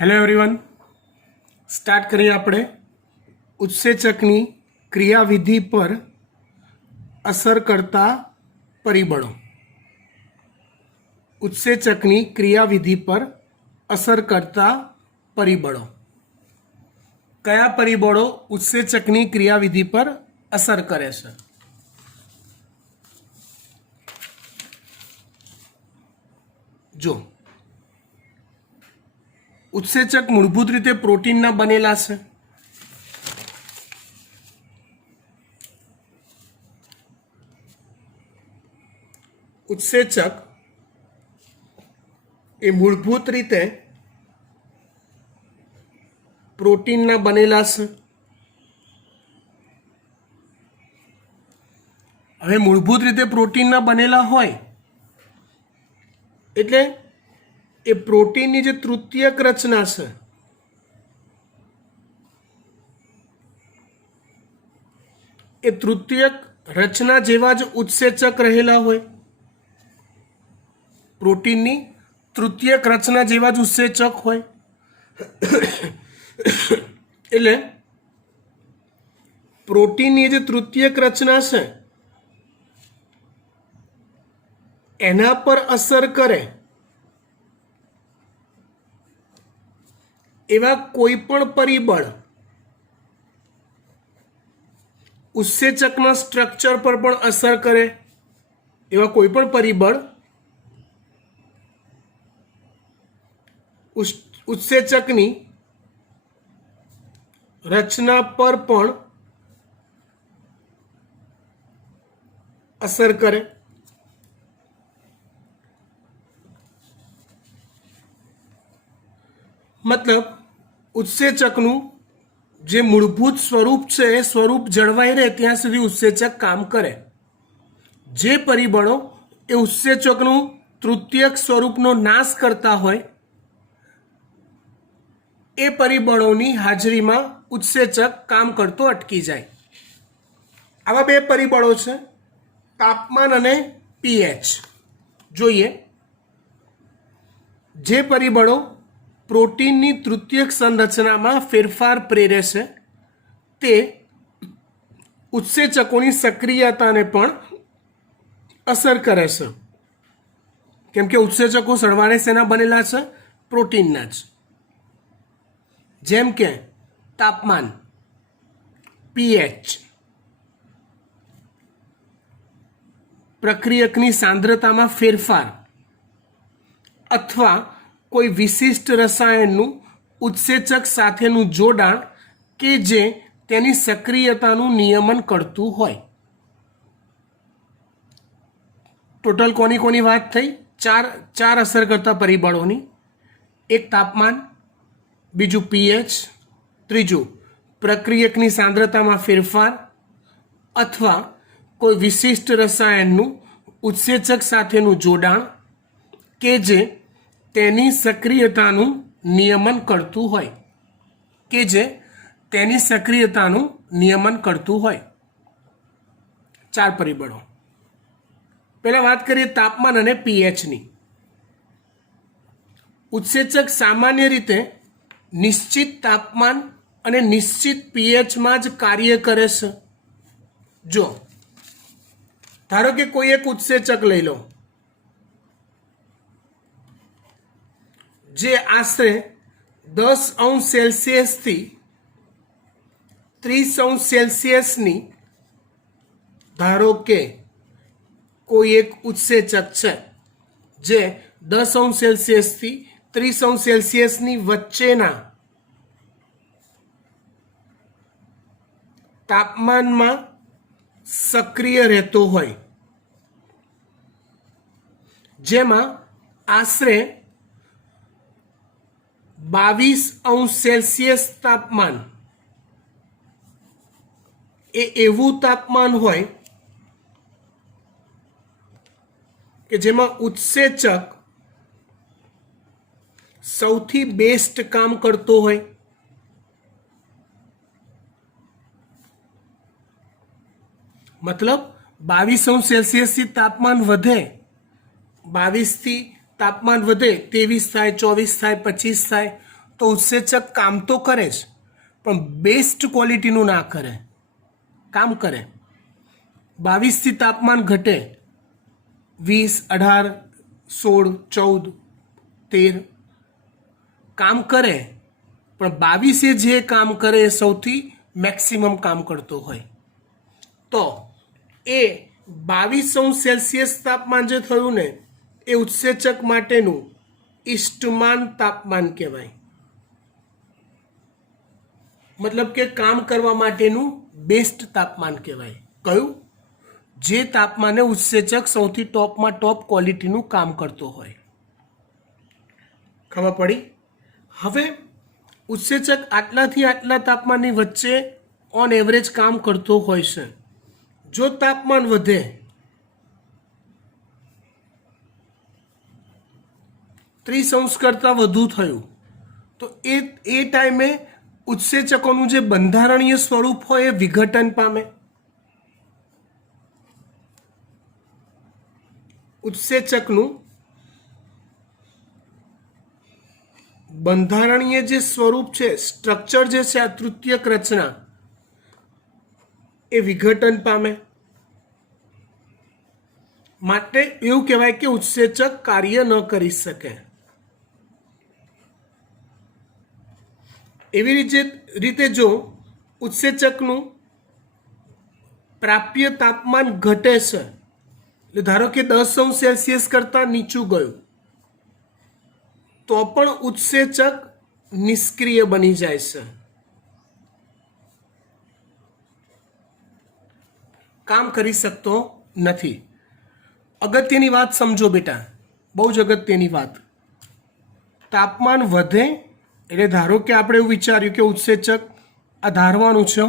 Hello everyone, start કરીએ આપણે ઉત્સેચકની ક્રિયાવિધિ પર અસર કરતા પરિબળો. ઉત્સેચકની ક્રિયાવિધિ પર અસર કરતા પરિબળો. કયા પરિબળો ઉત્સેચકની ક્રિયાવિધિ પર અસર કરે છે? જો ઉત્સેચક મૂળભૂત રીતે પ્રોટીનના બનેલા છે. ઉત્સેચક એ મૂળભૂત રીતે પ્રોટીનના બનેલા છે. હવે મૂળભૂત રીતે પ્રોટીનના બનેલા હોય એટલે એ પ્રોટીનની જે તૃતીયક રચના છે એ તૃતીયક રચના જેવા જ ઉત્સેચક રહેલા હોય. પ્રોટીનની તૃતીયક રચના જેવા જ ઉત્સેચક હોય એટલે પ્રોટીનની જે તૃતીયક રચના છે એના પર અસર કરે એવા કોઈ પણ પરિબળ ઉત્સેચકના સ્ટ્રક્ચર પર પણ અસર કરે એવા કોઈ પણ પરિબળ ઉત્સેચકની રચના પર પણ અસર કરે. મતલબ ઉત્સેચકનું જે મૂળભૂત સ્વરૂપ છે એ સ્વરૂપ જળવાઈ રહે ત્યાં સુધી ઉત્સેચક કામ કરે. જે પરિબળો એ ઉત્સેચકનું તૃતીયક સ્વરૂપનો નાશ કરતા હોય એ પરિબળોની હાજરીમાં ઉત્સેચક કામ કરતો અટકી જાય. આવા બે પરિબળો છે, તાપમાન અને પીએચ. જોઈએ જે પરિબળો પ્રોટીનની તૃતીયક સંરચનામાં ફેરફાર પ્રેરે છે તે ઉત્સેચકોની સક્રિયતાને પણ અસર કરે છે. કેમ કે ઉત્સેચકો સરવાળે શેના બનેલા છે? પ્રોટીનના જ. જેમ કે તાપમાન, પીએચ, પ્રક્રિયકની સાંદ્રતામાં ફેરફાર અથવા કોઈ વિશિષ્ટ રસાયણનું ઉત્સેચક સાથેનું જોડાણ કે જે તેની સક્રિયતાનું નિયમન કરતું હોય. ટોટલ કોની કોની વાત થઈ? ચાર અસર કરતા પરિબળોની. એક તાપમાન, બીજું પીએચ, ત્રીજું પ્રક્રિયકની સાંદ્રતામાં ફેરફાર અથવા કોઈ વિશિષ્ટ રસાયણનું ઉત્સેચક સાથેનું જોડાણ કે જે તેની સક્રિયતાનું નિયમન કરતું હોય. ચાર પરિબળો. પહેલા વાત કરીએ તાપમાન અને પીએચની. ઉત્સેચક સામાન્ય રીતે નિશ્ચિત તાપમાન અને નિશ્ચિત પીએચમાં જ કાર્ય કરે છે. જો ધારો કે કોઈ એક ઉત્સેચક લઈ લો જે આશરે 10°C થી 30°C ધારો કે કોઈ એક ઉત્સેચક છે જે 10°C થી 30°C વચ્ચેના તાપમાનમાં સક્રિય રહેતો હોય, જેમાં આશરે 22°C તાપમાન એ એવું તાપમાન હોય કે જેમાં ઉત્સેચક સૌથી બેસ્ટ કામ કરતો હોય. મતલબ 22°C થી તાપમાન વધે, 22 થી તાપમાન વધે 23 થાય, 24 થાય, 25 થાય તો ઉત્સેચક કામ તો કરે જ, પણ બેસ્ટ ક્વોલિટીનું ના કરે, કામ કરે. 22થી તાપમાન ઘટે, 20, 18, 16, 14, 13 કામ કરે, પણ 22એ જે કામ કરે એ સૌથી મેક્સિમમ કામ કરતો હોય. તો એ 22°C તાપમાન જે થયું ને એ ઉત્સેચક માટેનું ઇષ્ટમાન તાપમાન કહેવાય. મતલબ કે કામ કરવા માટેનું બેસ્ટ તાપમાન કહેવાય. કયું? જે તાપમાને ઉત્સેચક સૌથી ટોપમાં ટોપ ક્વોલિટીનું કામ કરતો હોય. ખબર પડી? હવે ઉત્સેચક આટલાથી આટલા તાપમાનની વચ્ચે ઓન એવરેજ કામ કરતો હોય છે. જો તાપમાન વધે, 30° કરતાં વધુ થયું, તો એ ટાઈમે ઉત્સેચકોનું જે બંધારણીય સ્વરૂપ હોય એ વિઘટન પામે. ઉત્સેચકનું બંધારણીય જે સ્વરૂપ છે, સ્ટ્રક્ચર જે છે, આ તૃતીયક રચના, એ વિઘટન પામે. માટે એવું કહેવાય કે ઉત્સેચક કાર્ય ન કરી શકે. એવી રીતે જો ઉત્સેચકનું પ્રાપ્ય તાપમાન ઘટે છે, એટલે ધારો કે 10°C કરતાં નીચું ગયું, તો પણ ઉત્સેચક નિષ્ક્રિય બની જાય છે, કામ કરી શકતો નથી. અગત્યની વાત સમજો બેટા, બહુ જ અગત્યની વાત. તાપમાન વધે એટલે ધારો કે આપણે એવું વિચાર્યું કે ઉત્સેચક આ ધારવાનું છે,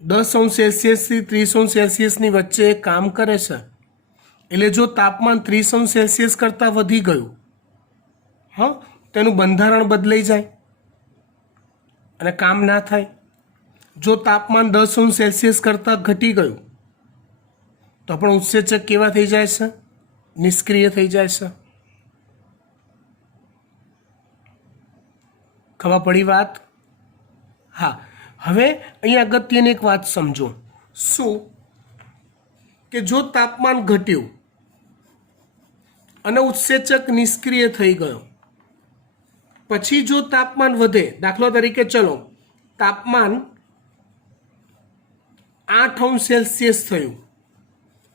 10°C થી 30°C ની વચ્ચે કામ કરે છે. એટલે જો તાપમાન 30°C કરતાં વધી ગયું, તેનું બંધારણ બદલાઈ જાય અને કામ ના થાય. જો તાપમાન 10°C કરતાં ઘટી ગયું, તો પણ ઉત્સેચક કેવા થઈ જાય છે? નિષ્ક્રિય થઈ જાય છે. ખબર પડી વાત? હા. હવે અહીંયા અગત્યની એક વાત સમજો. શું? કે જો તાપમાન ઘટ્યું અને ઉત્સેચક નિષ્ક્રિય થઈ ગયો, પછી જો તાપમાન વધે, દાખલા તરીકે ચલો તાપમાન 8°C થયું,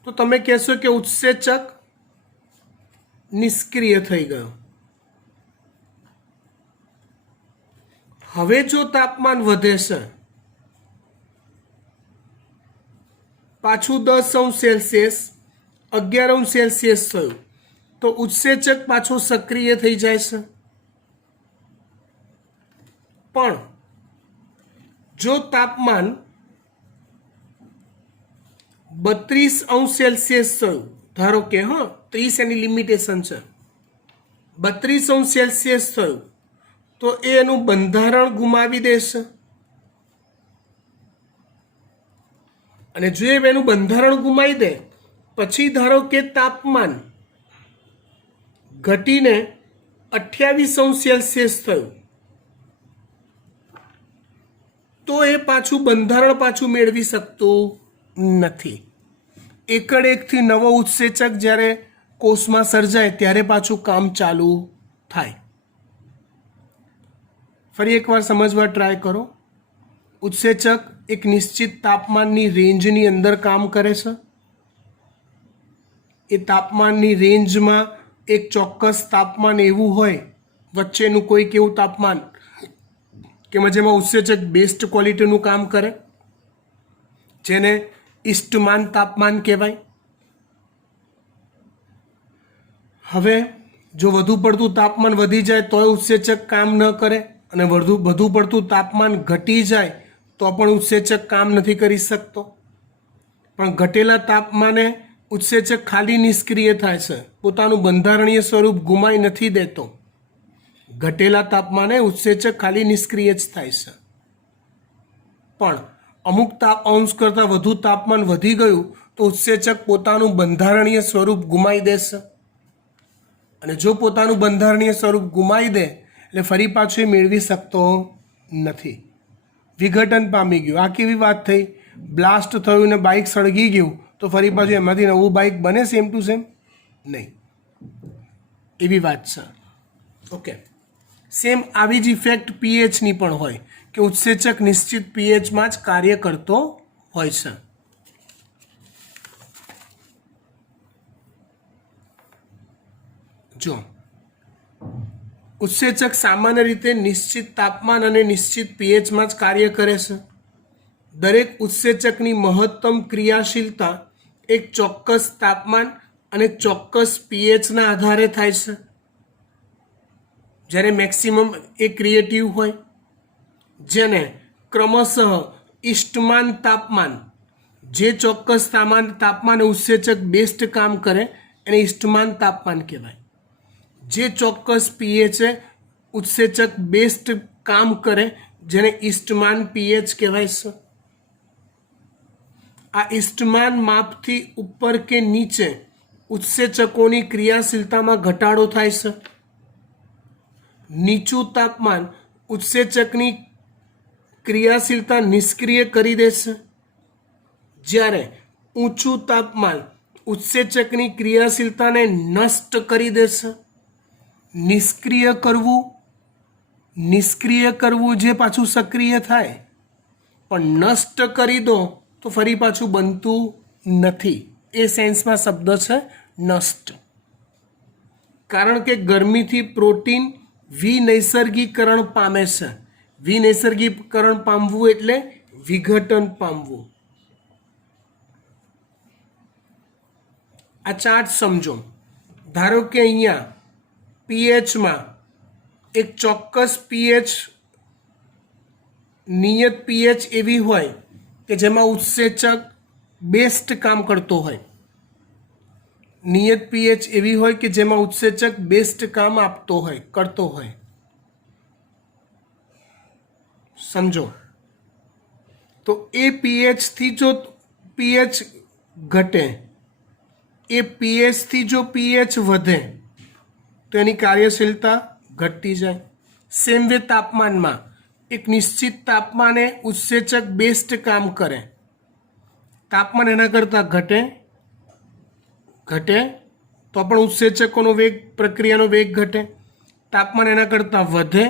તો તમે કહેશો કે ઉત્સેચક નિષ્ક્રિય થઈ ગયો. હવે જો તાપમાન વધે છે, પાછું 10°C, 11°C થયું, તો ઉત્સેચક પાછું સક્રિય થઈ જાય છે. પણ જો તાપમાન 32°C થયું, ધારો કે 30 એની લિમિટેશન છે, 32°C થયું, તો એ એનું બંધારણ ગુમાવી દેશે. અને જો એનું બંધારણ ગુમાવી દે, પછી ધારો કે તાપમાન ઘટીને 28°C થયું, તો એ પાછું બંધારણ પાછું મેળવી શકતું નથી. એકડેકથી નવો ઉત્સેચક જ્યારે કોષમાં સર્જાય ત્યારે પાછું કામ ચાલુ થાય. ફરી એકવાર સમજવા ટ્રાય કરો. ઉત્સેચક એક નિશ્ચિત તાપમાનની રેન્જની અંદર કામ કરે છે. એ તાપમાનની રેન્જમાં એક ચોક્કસ તાપમાન એવું હોય, વચ્ચેનું કોઈક એવું તાપમાન કે જેમાં ઉત્સેચક બેસ્ટ ક્વોલિટીનું કામ કરે, જેને ઇષ્ટમાન તાપમાન કહેવાય. હવે જો વધુ પડતું તાપમાન વધી જાય તોય ઉત્સેચક કામ ન કરે, અને વધુ પડતું તાપમાન ઘટી જાય તો પણ ઉત્સેચક કામ નથી કરી શકતો. પણ ઘટેલા તાપમાને ઉત્સેચક ખાલી નિષ્ક્રિય થાય છે, પોતાનું બંધારણીય સ્વરૂપ ગુમાવી નથી દેતો. ઘટેલા તાપમાને ઉત્સેચક ખાલી નિષ્ક્રિય જ થાય છે. પણ અમુક અંશ કરતાં વધુ તાપમાન વધી ગયું તો ઉત્સેચક પોતાનું બંધારણીય સ્વરૂપ ગુમાવી દેશે. અને જો પોતાનું બંધારણીય સ્વરૂપ ગુમાવી દે એટલે ફરી પાછું એ મેળવી શકતો નથી, વિઘટન પામી ગયું. આ કેવી વાત થઈ? બ્લાસ્ટ થયું ને બાઇક સળગી ગયું તો ફરી પાછું એમાંથી નવું બાઇક બને સેમ ટુ સેમ? નહીં, એવી વાત છે. ઓકે, સેમ આવી જ ઇફેક્ટ પીએચની પણ હોય કે ઉત્સેચક નિશ્ચિત પીએચમાં જ કાર્ય કરતો હોય છે. જો ઉત્સેચક સામાન્ય રીતે નિશ્ચિત તાપમાન અને નિશ્ચિત પીએચમાં જ કાર્ય કરે છે. દરેક ઉત્સેચકની મહત્તમ ક્રિયાશીલતા એક ચોક્કસ તાપમાન અને ચોક્કસ પીએચના આધારે થાય છે. જ્યારે મેક્સિમમ એ ક્રિએટિવ હોય, જેને ક્રમશઃ ઇષ્ટમાન તાપમાન, જે ચોક્કસ તાપમાને ઉત્સેચક બેસ્ટ કામ કરે એને ઇષ્ટમાન તાપમાન કહેવાય. જે ચોક્કસ પીએચે ઉત્સેચક બેસ્ટ કામ કરે જેને ઇષ્ટમાન પીએચ કહેવાય છે. આ ઇષ્ટમાન માપથી ઉપર કે નીચે ઉત્સેચકોની ક્રિયાશીલતામાં ઘટાડો થાય છે. નીચું તાપમાન ઉત્સેચકની ક્રિયાશીલતા નિષ્ક્રિય કરી દેશે, જ્યારે ઊંચું તાપમાન ઉત્સેચકની ક્રિયાશીલતાને નષ્ટ કરી દેશે. નિષ્ક્રિય કરવું જે પાછું સક્રિય થાય, પણ નષ્ટ કરી દો તો ફરી પાછું બનતું નથી. એ સેન્સમાં શબ્દ છે નષ્ટ. કારણ કે ગરમીથી પ્રોટીન વિનૈસર્ગીકરણ પામે છે. વિનૈસર્ગીકરણ પામવું એટલે વિઘટન પામવું. આ ચાર્ટ સમજો. ધારો કે અહીંયા પીએચમાં એક ચોક્કસ પીએચ, નિયત પીએચ એવી હોય કે જેમાં ઉત્સેચક બેસ્ટ કામ કરતો હોય. નિયત પીએચ એવી હોય કે જેમાં ઉત્સેચક બેસ્ટ કામ કરતો હોય. સમજો. તો એ પીએચથી જો પીએચ ઘટે, એ પીએચથી જો પીએચ વધે તો એની કાર્યશીલતા ઘટતી જાય. સેમ વે તાપમાનમાં એક નિશ્ચિત તાપમાને ઉત્સેચક બેસ્ટ કામ કરે, તાપમાન એના કરતાં ઘટે તો પણ ઉત્સેચકોનો વેગ, પ્રક્રિયાનો વેગ ઘટે. તાપમાન એના કરતાં વધે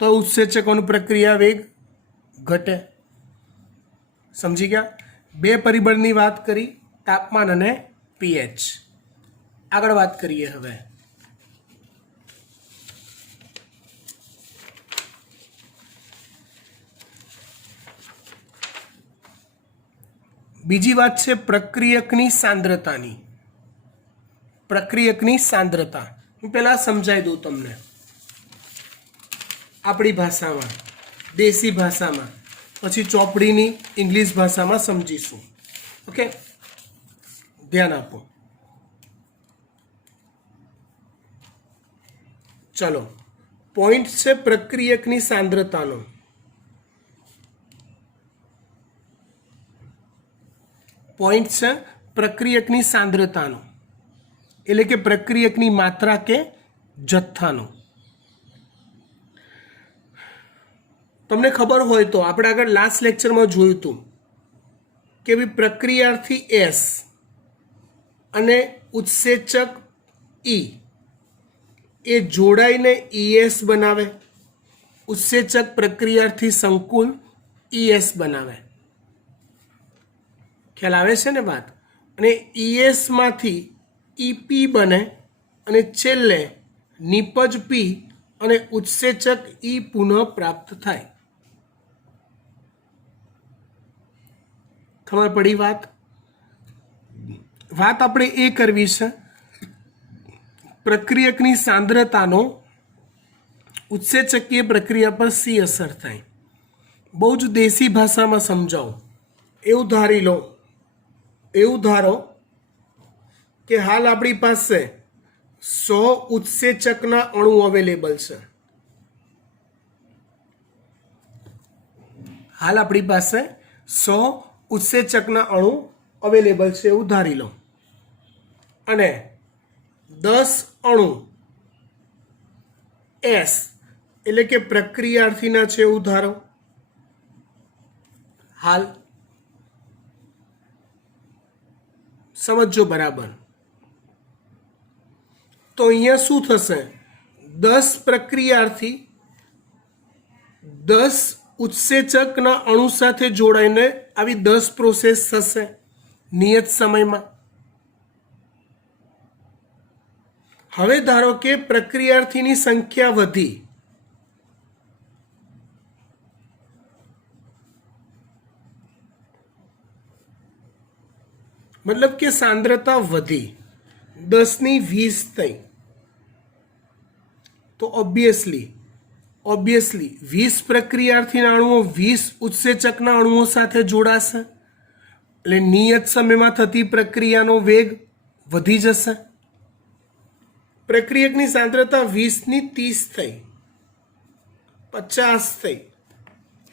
તો ઉત્સેચકોનો પ્રક્રિયા વેગ ઘટે. સમજી ગયા? બે પરિબળની વાત કરી, તાપમાન અને પીએચ. આગળ વાત કરીએ હવે. બીજી વાત છે પ્રક્રિયકની સાંદ્રતાની. પ્રક્રિયકની સાંદ્રતા હું પહેલાં સમજાવી દઉં તમને આપણી ભાષામાં, દેશી ભાષામાં, પછી ચોપડીની ઇંગ્લિશ ભાષામાં સમજીશું. ઓકે, ધ્યાન આપો. ચલો, પોઈન્ટ છે પ્રક્રિયકની સાંદ્રતાનો. પોઈન્ટ છે પ્રક્રિયકની સાંદ્રતાનો, એટલે કે પ્રક્રિયકની માત્રા કે જથ્થાનો. તમને ખબર હોય તો આપણે આગળ લાસ્ટ લેક્ચરમાં જોયું હતું કે ભાઈ પ્રક્રિયાર્થી એસ અને ઉત્સેચક ઈ એ જોડાઈને ઈએસ બનાવે, ઉત્સેચક પ્રક્રિયાર્થી સંકુલ ઈએસ બનાવે. ખ્યાલ આવે છે ને વાત? અને ઈએસમાંથી ઈપી બને અને છેલ્લે નિપજ પી અને ઉત્સેચક ઈ પુનઃ પ્રાપ્ત થાય. ખબર પડી વાત? વાત આપણે એ કરવી છે પ્રક્રિયકની સાંદ્રતાનો ઉત્સેચકીય પ્રક્રિયા પર શી અસર થાય. બહુ જ દેશી ભાષામાં સમજાવું. એવું ધારો કે હાલ આપણી પાસે 100 ઉત્સેચકના અણુ અવેલેબલ છે. હાલ આપણી પાસે 100 ઉત્સેચકના અણુ અવેલેબલ છે એવું ધારી લો, અને 10 અણુ એસ એટલે કે પ્રક્રિયાર્થીના છે એવું ધારો. હાલ સમજો બરાબર. તો અહીંયા શું થશે? 10 પ્રક્રિયાર્થી 10 ઉત્સેચકના અણુ સાથે જોડાઈને આવી 10 પ્રોસેસ થશે નિયત સમયમાં. હવે ધારો કે પ્રક્રિયાર્થીની સંખ્યા વધી, મતલબ કે સાંદ્રતા વધી, 10 ની 20 થઈ. તો ઓબ્વિયસલી 20 પ્રક્રિયાર્થીના અણુઓ 20 ઉત્સેચકના અણુઓ સાથે જોડાશે, એટલે નિયત સમયમાં થતી પ્રક્રિયાનો વેગ વધી જશે. પ્રક્રિયકની સાંદ્રતા 20 ની 30 થઈ, 50 થઈ,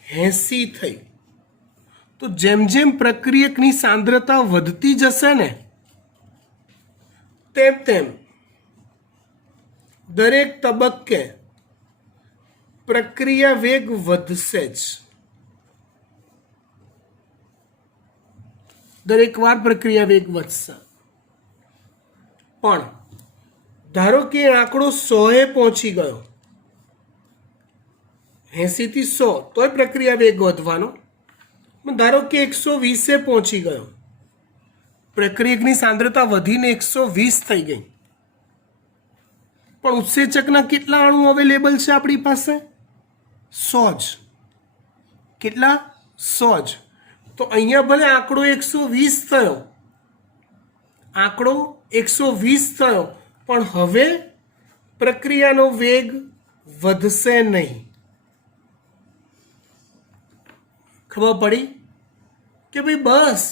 80 થઈ. તો જેમ જેમ પ્રક્રિયકની સાંદ્રતા વધતી જશે ને તેમ તેમ દરેક તબક્કે પ્રક્રિયા વેગ વધશે જ. દરેક વાર પ્રક્રિયા વેગ વધશે. પણ ધારો કે આંકડો 100 પહોંચી ગયો, 80 થી 100, તોય પ્રક્રિયા વેગ વધવાનો. ધારો કે 120 પહોંચી ગયો, પ્રક્રિયકની સાંદ્રતા વધીને 120 થઈ ગઈ. પણ ઉત્સેચકના કેટલા અણુ અવેલેબલ છે આપણી પાસે? 100 જ. કેટલા? 100 જ. તો અહીંયા ભલે આંકડો 120 થયો, આંકડો 120 થયો, પણ હવે પ્રક્રિયાનો વેગ વધશે નહીં. ખબર પડી કે ભાઈ બસ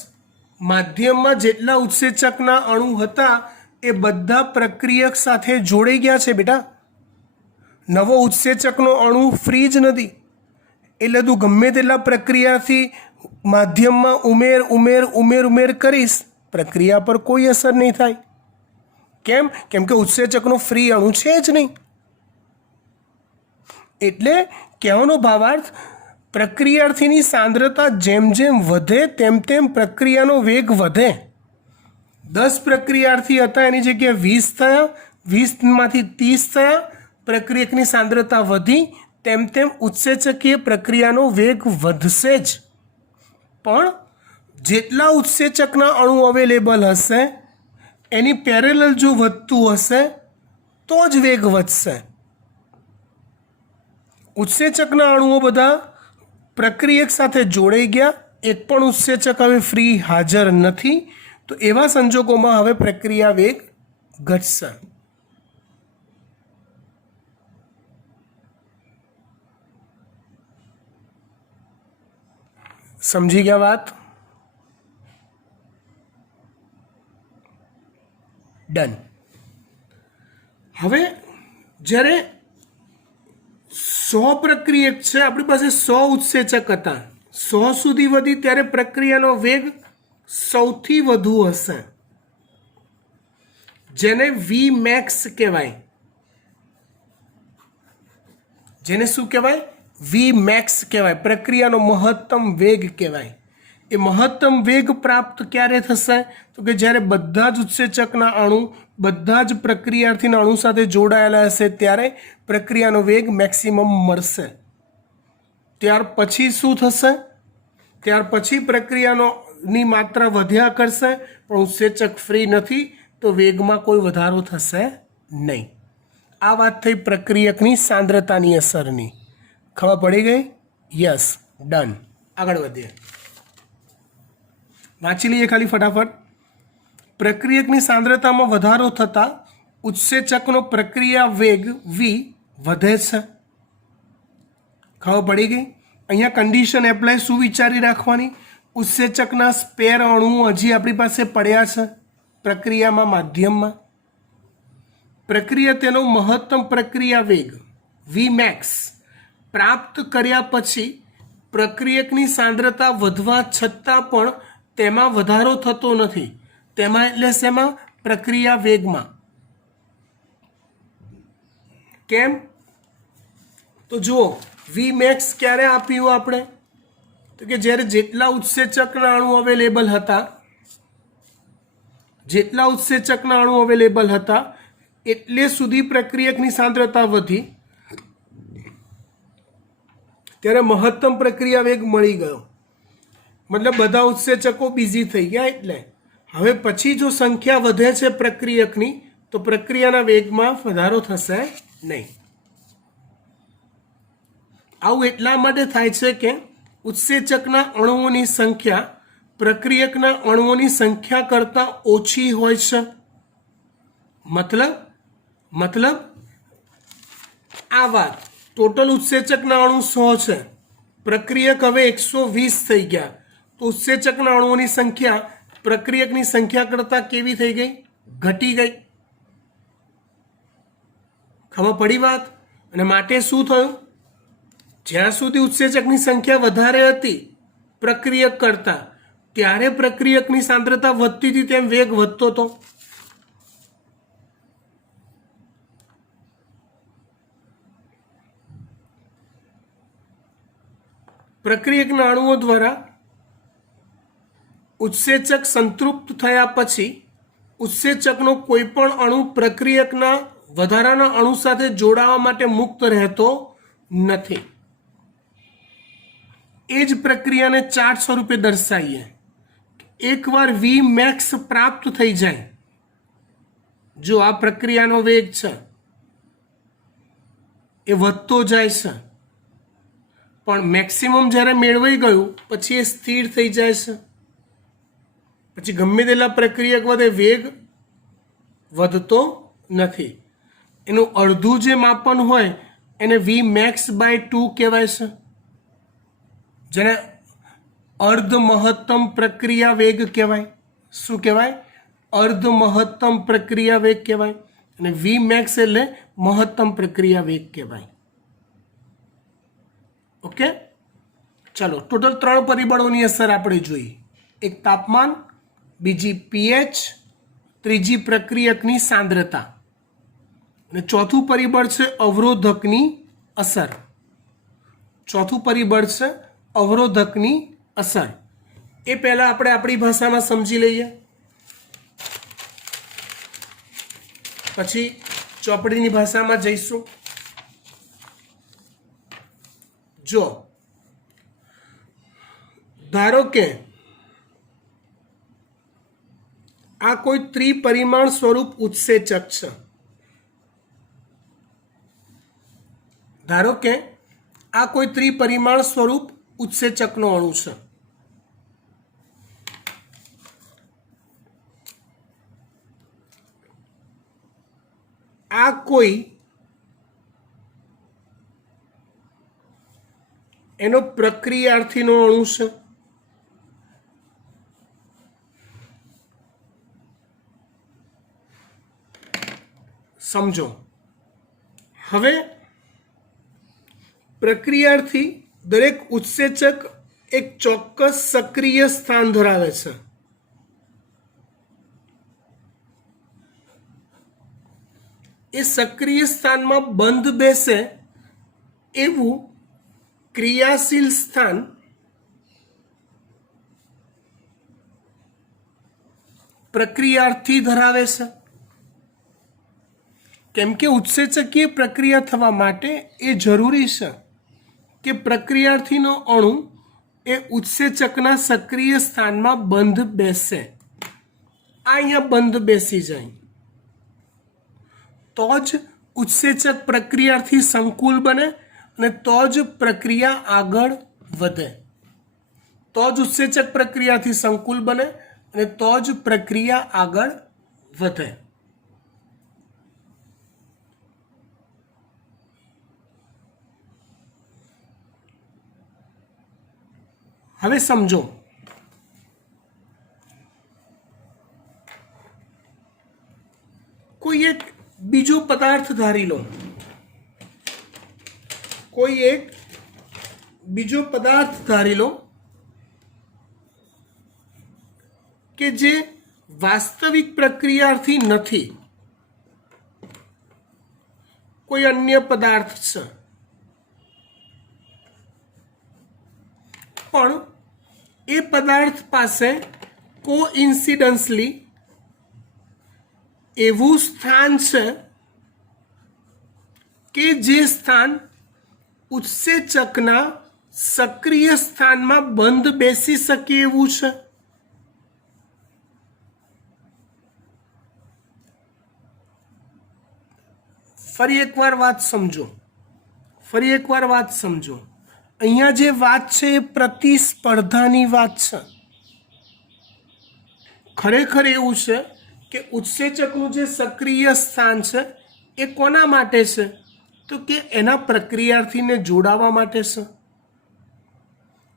માધ્યમમાં જેટલા ઉત્સેચકના અણુ હતા એ બધા પ્રક્રિયક સાથે જોડાઈ ગયા છે બેટા. નવો ઉત્સેચકનો અણુ ફ્રી જ નથી, એટલે તું ગમે તેટલા પ્રક્રિયાથી માધ્યમમાં ઉમેર કરીશ, પ્રક્રિયા પર કોઈ અસર નહીં થાય. કેમ? કેમ કે ઉત્સેચકનો ફ્રી અણુ છે જ નહીં. એટલે કહેવાનો ભાવાર્થ, પ્રક્રિયાર્થીની સાંદ્રતા જેમ જેમ વધે તેમ તેમ પ્રક્રિયાનો વેગ વધે. 10 પ્રક્રિયાર્થી હતા એની જગ્યાએ 20 થયા, 20માંથી 30 થયા, પ્રક્રિયકની સાંદ્રતા વધી, તેમ તેમ ઉત્સેચકીય પ્રક્રિયાનો વેગ વધશે જ. પણ જેટલા ઉત્સેચકના અણુ અવેલેબલ હશે એની પેરેલલ જો વધતું હશે તો જ વેગ વધશે. ઉત્સેચકના અણુઓ બધા પ્રક્રિયક સાથે જોડાઈ ગયા, એક પણ ઉત્સેચક હવે ફ્રી હાજર નથી, તો એવા સંજોગોમાં હવે પ્રક્રિયા વેગ ઘટશે. સમજી ગયા વાત? ડન. હવે જ્યારે 100 પ્રક્રિયક છે, આપણી પાસે 100 ઉત્સેચક હતા, 100 સુધી વધી ત્યારે પ્રક્રિયાનો વેગ સૌથી વધુ હશે, જેને વી મેક્સ કહેવાય. જેને શું કહેવાય? વી મેક્સ કહેવાય. પ્રક્રિયાનો મહત્તમ વેગ કહેવાય. એ મહત્તમ વેગ પ્રાપ્ત ક્યારે થશે? તો કે જ્યારે બધા જ ઉત્સેચકના અણુ બધા જ પ્રક્રિયાર્થીના અણુ સાથે જોડાયેલા હશે ત્યારે પ્રક્રિયાનો વેગ મેક્સિમમ મળશે. ત્યાર પછી શું થશે? ત્યાર પછી પ્રક્રિયાની માત્રા વધ્યા કરશે, પણ ઉત્સેચક ફ્રી નથી, તો વેગમાં કોઈ વધારો થશે નહીં. આ વાત થઈ પ્રક્રિયકની સાંદ્રતાની અસરની. ખબર પડી ગઈ? Yes, done. આગળ વધીએ. વાંચી લઈએ ખાલી ફટાફટ. પ્રક્રિયકની સાંદ્રતામાં વધારો થતાં ઉત્સેચકનો પ્રક્રિયા વેગ વી વધે છે. ખબર પડી ગઈ? અહીંયા કન્ડિશન એપ્લાય શું વિચારી રાખવાની? ઉત્સેચકના સ્પેર અણુઓ હજી આપણી પાસે પડ્યા છે પ્રક્રિયામાં, માધ્યમમાં. પ્રક્રિયા તેનો મહત્તમ પ્રક્રિયા વેગ વી મેક્સ પ્રાપ્ત કર્યા પછી પ્રક્રિયકની સાંદ્રતા વધવા છતાં પણ તેમાં વધારો થતો નથી. તેમાં એટલે શેમાં? પ્રક્રિયા વેગમાં. કેમ? તો તો જુઓ વી મેક્સ ક્યારે આપ્યું આપણે, તો કે જ્યારે જેટલા ઉત્સેચકના અણુ અવેલેબલ હતા, જેટલા ઉત્સેચકના અણુ અવેલેબલ હતા એટલે સુધી પ્રક્રિયકની સાંદ્રતા વધી, ત્યારે મહત્તમ પ્રક્રિયા વેગ મળી ગયો. મતલબ બધા ઉત્સેચકો બિઝી થઈ ગયા. એટલે હવે પછી જો સંખ્યા વધે છે પ્રક્રિયકની તો પ્રક્રિયાના વેગમાં વધારો થશે નહીં. આવું એટલા માટે થાય છે કે ઉત્સેચકના અણુઓની સંખ્યા પ્રક્રિયકના અણુઓની સંખ્યા કરતાં ઓછી હોય છે. મતલબ આ વાત, ટોટલ ઉત્સેચકના અણુ 100 છે, પ્રક્રિયક હવે 120 થઈ ગયા, તો ઉત્સેચકના અણુઓની સંખ્યા પ્રક્રિયકની સંખ્યા કરતાં કેવી થઈ ગઈ? ઘટી ગઈ. ખબર પડી વાત? અને માટે શું થયું? જ્યાં સુધી ઉત્સેચકની સંખ્યા વધારે હતી પ્રક્રિયક કરતાં, ત્યારે પ્રક્રિયકની સાંદ્રતા વધતી હતી તેમ વેગ વધતો હતો. પ્રક્રિયકના અણુઓ દ્વારા ઉત્સેચક સંતૃપ્ત થયા પછી ઉત્સેચકનો કોઈ પણ અણુ પ્રક્રિયકના વધારાના અણુ સાથે જોડાવા માટે મુક્ત રહેતો નથી. એ જ પ્રક્રિયાને ચાર્ટ સ્વરૂપે દર્શાવીએ. એકવાર વી મેક્સ પ્રાપ્ત થઈ જાય, જો આ પ્રક્રિયાનો વેગ છે એ વધતો જાય છે, પણ મેક્સિમમ જ્યારે મેળવાઈ ગયું પછી એ સ્થિર થઈ જાય છે. પછી ગમે તેટલા પ્રક્રિયક વધે વેગ વધતો નથી. એનું અડધું જે માપન હોય એને વી મેક્સ બાય 2 કહેવાય છે, જેને અર્ધ મહત્તમ પ્રક્રિયા વેગ કહેવાય. શું કહેવાય? અર્ધ મહત્તમ પ્રક્રિયા વેગ કહેવાય. અને વી મેક્સ એટલે મહત્તમ પ્રક્રિયા વેગ કહેવાય. ઓકે, ચાલો ટોટલ 3 પરિબળોની અસર આપણે જોઈ. એક તાપમાન, બીજી પીએચ, ત્રીજી પ્રક્રિયકની સાંદ્રતા, અને ચોથું પરિબળ છે અવરોધકની અસર. ચોથું પરિબળ છે અવરોધકની અસર. એ પહેલા આપણે આપણી ભાષામાં સમજી લઈએ, પછી ચોપડીની ભાષામાં જઈશું. જો ધારો કે આ કોઈ ત્રિપરિમાણ સ્વરૂપ ઉત્સેચક છે. ધારો કે આ કોઈ ત્રિપરિમાણ સ્વરૂપ ઉત્સેચકનો અણુ છે. આ કોઈ એનો પ્રક્રિયાર્થીનો અણુ છે. સમજો, હવે પ્રક્રિયાર્થી દરેક ઉત્સેચક એક ચોક્કસ સક્રિય સ્થાન ધરાવે છે. એ સક્રિય સ્થાનમાં બંધ બેસે એવું ક્રિયાશીલ સ્થાન પ્રક્રિયાર્થી ધરાવે છે. કેમ કે ઉત્સેચકીય પ્રક્રિયા થવા માટે એ જરૂરી છે કે પ્રક્રિયાર્થીનો અણુ એ ઉત્સેચકના સક્રિય સ્થાનમાં બંધ બેસે. આ અહીંયા બંધ બેસી જાય તો જ ઉત્સેચક પ્રક્રિયાથી સંકુલ બને અને તો જ પ્રક્રિયા આગળ વધે. તો જ ઉત્સેચક પ્રક્રિયાથી સંકુલ બને અને તો જ પ્રક્રિયા આગળ વધે. હવે સમજો, કોઈ એક બીજો પદાર્થ ધારી લો, કોઈ એક બીજો પદાર્થ ધારી લો કે જે વાસ્તવિક પ્રક્રિયાથી નથી, કોઈ અન્ય પદાર્થ છે. પણ એ પદાર્થ પાસે કોઇન્સિડન્સલી એવું સ્થાન છે કે જે સ્થાન ઉત્સેચકના સક્રિય સ્થાનમાં બંધ બેસી શકે એવું છે. ફરી એકવાર વાત સમજો. અહીંયા જે વાત છે એ પ્રતિસ્પર્ધાની વાત છે. ખરેખર એવું છે કે ઉત્સેચકનું જે સક્રિય સ્થાન છે એ કોના માટે છે? તો કે એના પ્રક્રિયાર્થીને જોડાવા માટે છે.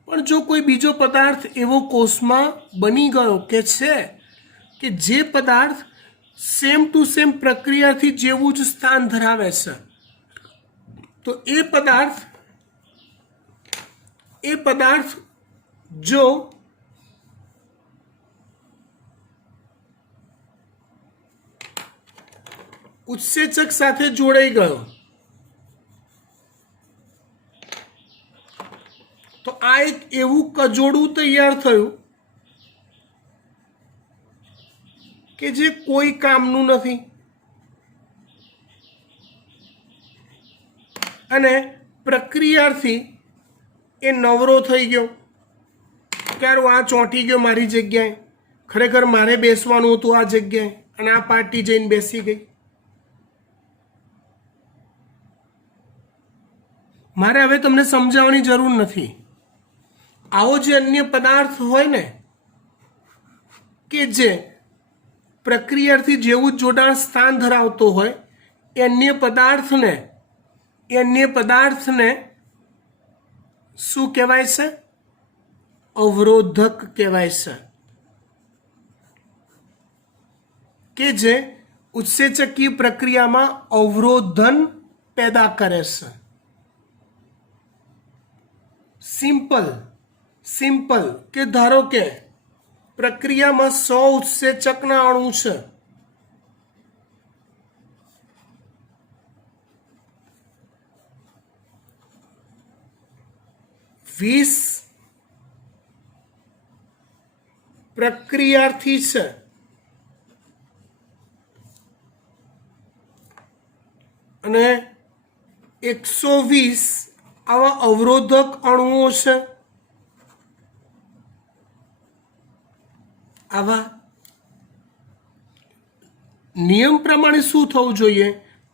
પણ જો કોઈ બીજો પદાર્થ એવો કોષમાં બની ગયો કે છે કે જે પદાર્થ સેમ ટુ સેમ પ્રક્રિયાથી જેવું જ સ્થાન ધરાવે છે, તો એ પદાર્થ જો ઉત્સેચક સાથે જોડાઈ ગયો તો આ એક એવું કજોડું તૈયાર થયું કે જે કોઈ કામનું નથી અને પ્રક્રિયાર્થી એ નવરો થઈ ગયો કે આ ચોંટી ગયો મારી જગ્યાએ, ખરેખર મારે બેસવાનું હતું આ જગ્યાએ અને આ પાર્ટી જઈને બેસી ગઈ. મારે હવે તમને સમજાવવાની જરૂર નથી. આવો જે અન્ય પદાર્થ હોય ને કે જે પ્રક્રિયાથી જેવું જોડાણ સ્થાન ધરાવતો હોય એ અન્ય પદાર્થને શું કહેવાય છે? અવરોધક કહેવાય છે. કે જે ઉત્સેચકીય પ્રક્રિયામાં અવરોધન પેદા કરે છે. સિમ્પલ કે ધારો કે પ્રક્રિયામાં 100 ઉત્સેચકના અણુ છે. વીસ પ્રક્રિયાર્થી છે અને 120 આવા અવરોધક અણુઓ છે. આવા નિયમ પ્રમાણે શું થવું જોઈએ?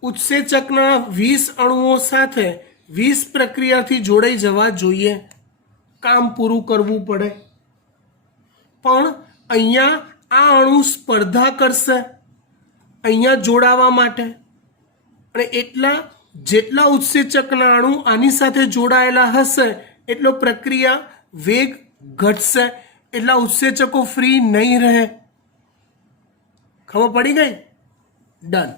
ઉત્સેચકના 20 અણુઓ સાથે 20 પ્રક્રિયાથી જોડાઈ જવા જોઈએ, કામ પૂરું કરવું પડે. પણ અહીંયા આ અણુ સ્પર્ધા કરશે અહીંયા જોડાવા માટે અને જેટલા ઉત્સેચકના અણુ આની સાથે જોડાયેલા હશે એટલો પ્રક્રિયા વેગ ઘટશે, એટલા ઉત્સેચકો ફ્રી નહીં રહે. ખબર પડી ગઈ? ડન.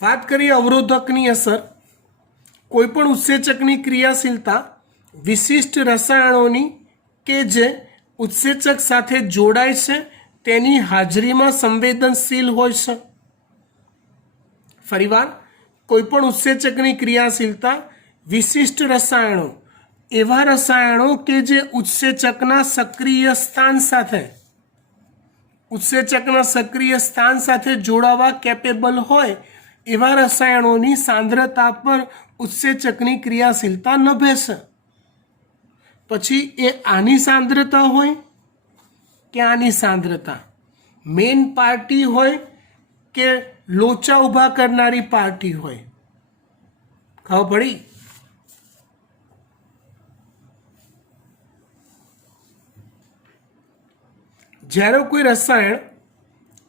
વાત કરીએ અવરોધકની અસર. કોઈ પણ ઉત્સેચકની ક્રિયાશીલતા વિશિષ્ટ રસાયણોની કે જે ઉત્સેચક સાથે જોડાય છે તેની હાજરીમાં સંવેદનશીલ હોય છે. ફરીવાર, કોઈ પણ ઉત્સેચકની ક્રિયાશીલતા વિશિષ્ટ રસાયણો, એવા રસાયણો કે જે ઉત્સેચકના સક્રિય સ્થાન સાથે જોડાવા કેપેબલ હોય એવા રસાયણોની સાંદ્રતા પર ઉત્સેચકની ક્રિયાશીલતા નભે છે. પછી એ આની સાંદ્રતા હોય કે આની સાંદ્રતા, મેઇન પાર્ટી હોય કે લોચા ઊભા કરનારી પાર્ટી હોય. ખબર પડી? જ્યારે કોઈ રસાયણ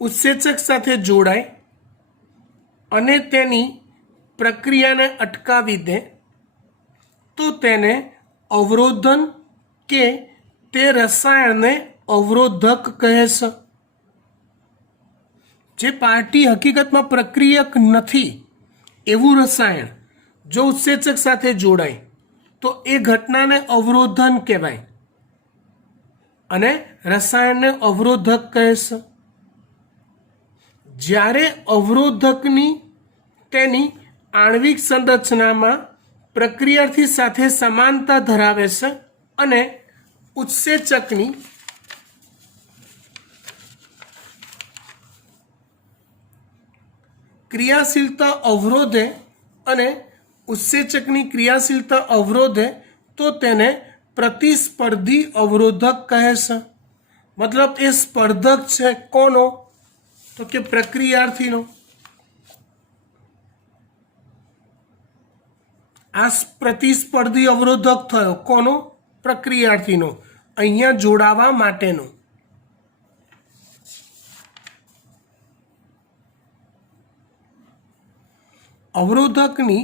ઉત્સેચક સાથે જોડાય અને તેની પ્રક્રિયાને અટકાવી દે તો તેને અવરોધન કે તે રસાયણને અવરોધક કહે છે. જે પાર્ટી હકીકતમાં પ્રક્રિયક નથી એવું રસાયણ જો ઉત્સેચક સાથે જોડાય તો એ ઘટનાને અવરોધન કહેવાય અને રસાયણને અવરોધક કહે છે. જ્યારે અવરોધકની તેની આણ્વિક સંરચનામાં પ્રક્રિયાર્થી સાથે સમાનતા ધરાવે છે અને ઉત્સેચકની ક્રિયાશીલતા અવરોધે અને ઉત્સેચકની ક્રિયાશીલતા અવરોધે તો તેને પ્રતિસ્પર્ધી અવરોધક કહે છે. મતલબ એ સ્પર્ધક છે કોનો? તો કે પ્રક્રિયાર્થીનો. આ પ્રતિસ્પર્ધી અવરોધક થયો કોનો? પ્રક્રિયાર્થીનો, અહીંયા જોડાવા માટેનો. અવરોધકની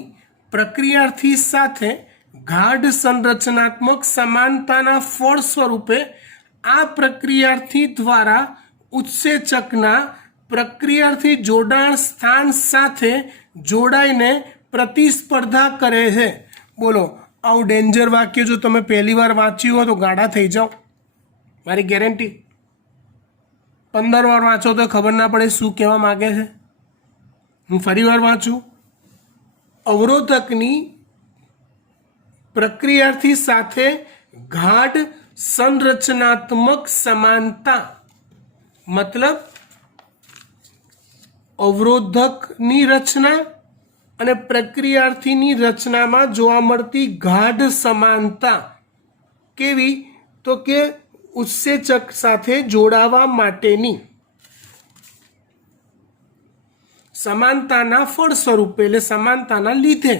પ્રક્રિયાર્થી સાથે ગાઢ સંરચનાત્મક સમાનતાના ફળ સ્વરૂપે આ પ્રક્રિયાર્થી દ્વારા ઉત્સેચકના પ્રક્રિયાર્થી જોડાણ સ્થાન સાથે જોડાઈને પ્રતિસ્પર્ધા કરે છે. બોલો, આવું ડેન્જર વાક્ય જો તમે પહેલી વાર વાંચ્યું હોય તો ગાડા થઈ જાઓ, મારી ગેરંટી. 15 વાર વાંચો તો ખબર ના પડે શું કહેવા માગે છે. હું ફરી વાર વાંચું. અવરોધકની પ્રક્રિયાર્થી સાથે ગાઢ સંરચનાત્મક સમાનતા, મતલબ અવરોધકની રચના અને પ્રક્રિયાર્થીની રચનામાં જોવા મળતી ગાઢ સમાનતા કેવી? તો કે ઉત્સેચક સાથે જોડાવા માટેની સમાનતાના ફળ સ્વરૂપે, એટલે સમાનતાના લીધે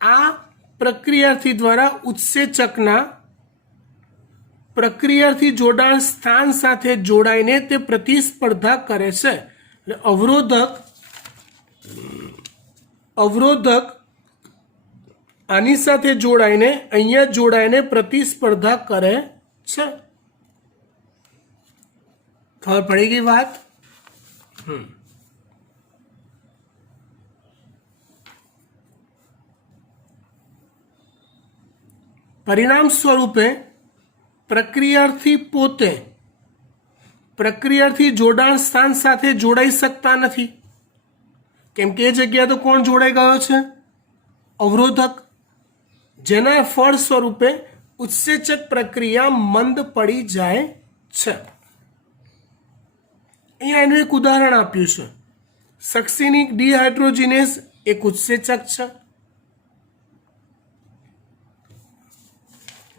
આ પ્રક્રિયાર્થી દ્વારા ઉત્સેચકના પ્રક્રિયાર્થી જોડાણ સ્થાન સાથે જોડાઈને તે પ્રતિસ્પર્ધા કરે છે. એટલે અવરોધક આની સાથે જોડાઈને અહીંયા જોડાઈને પ્રતિસ્પર્ધા કરે છે. ખબર પડી ગઈ વાત? પરિણામ સ્વરૂપે પ્રક્રિયાર્થી પોતે પ્રક્રિયાર્થી જોડાણ સ્થાન સાથે જોડાઈ શકતા નથી, કેમ કે એ જગ્યા તો કોણ જોડાઈ ગયો છે? અવરોધક. જેના ફળ સ્વરૂપે ઉત્સેચક પ્રક્રિયા મંદ પડી જાય છે. અહીંયા એનું એક ઉદાહરણ આપ્યું છે. સક્સિનિક ડિહાઇડ્રોજિનેઝ એક ઉત્સેચક છે.